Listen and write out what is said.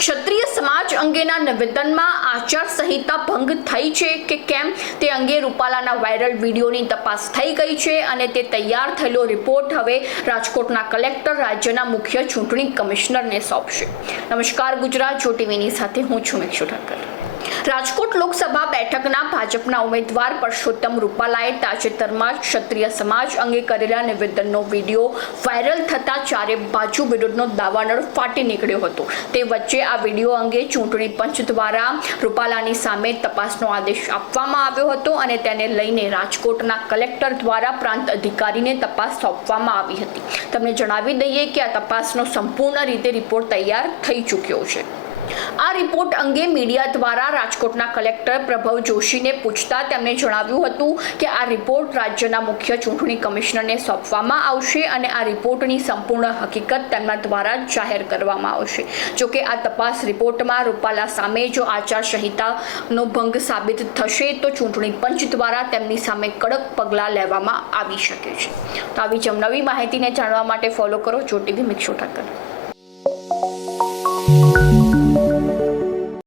ક્ષત્રિય સમાજ અંગેના નિવેદનમાં આચાર સંહિતા ભંગ થઈ છે કે કેમ? તે અંગે રૂપાલાના વાયરલ વિડીયોની તપાસ થઈ ગઈ છે અને તે તૈયાર થયેલો રિપોર્ટ હવે રાજકોટના કલેક્ટર, રાજ્યના મુખ્ય ચૂંટણી કમિશનરને સોંપશે. નમસ્કાર, ગુજરાત જો ટીવીની સાથે હું છું મેક્ષુ ઠક્કર રાજકોટ લોકસભા બેઠકના ભાજપના ઉમેદવાર પરસોત્તમ રૂપાલાએ તાજેતરમાં ક્ષત્રિય સમાજ અંગે કરેલા નિવેદનનો વીડિયો વાયરલ થતા ચારે બાજુ વિરુદ્ધનો દાવાનળ ફાટી નીકળ્યો હતો. તે વચ્ચે આ વીડિયો અંગે ચૂંટણી પંચ દ્વારા રૂપાલાની સામે તપાસનો આદેશ આપવામાં આવ્યો હતો અને તેને લઈને રાજકોટના કલેક્ટર દ્વારા પ્રાંત અધિકારીને તપાસ સોંપવામાં આવી હતી. તમને જણાવી દઈએ કે આ તપાસનો સંપૂર્ણ રીતે રિપોર્ટ તૈયાર થઈ ચૂક્યો છે. આ રિપોર્ટ અંગે મીડિયા દ્વારા રાજકોટના કલેક્ટર પ્રભવ જોશીને પૂછતા તેમણે જણાવ્યું હતું કે આ રિપોર્ટ રાજ્યના મુખ્ય ચૂંટણી કમિશનરને સોંપવામાં આવશે અને આ રિપોર્ટની સંપૂર્ણ હકીકત તેમના દ્વારા જાહેર કરવામાં આવશે. જોકે આ તપાસ રિપોર્ટમાં રૂપાલા સામે જો આચારસંહિતાનો ભંગ સાબિત થશે તો ચૂંટણી પંચ દ્વારા તેમની સામે કડક પગલાં લેવામાં આવી શકે છે. તો આવી જ નવી માહિતીને જાણવા માટે ફોલો કરો, જો ટીવી મિક્ષો ઠક્કર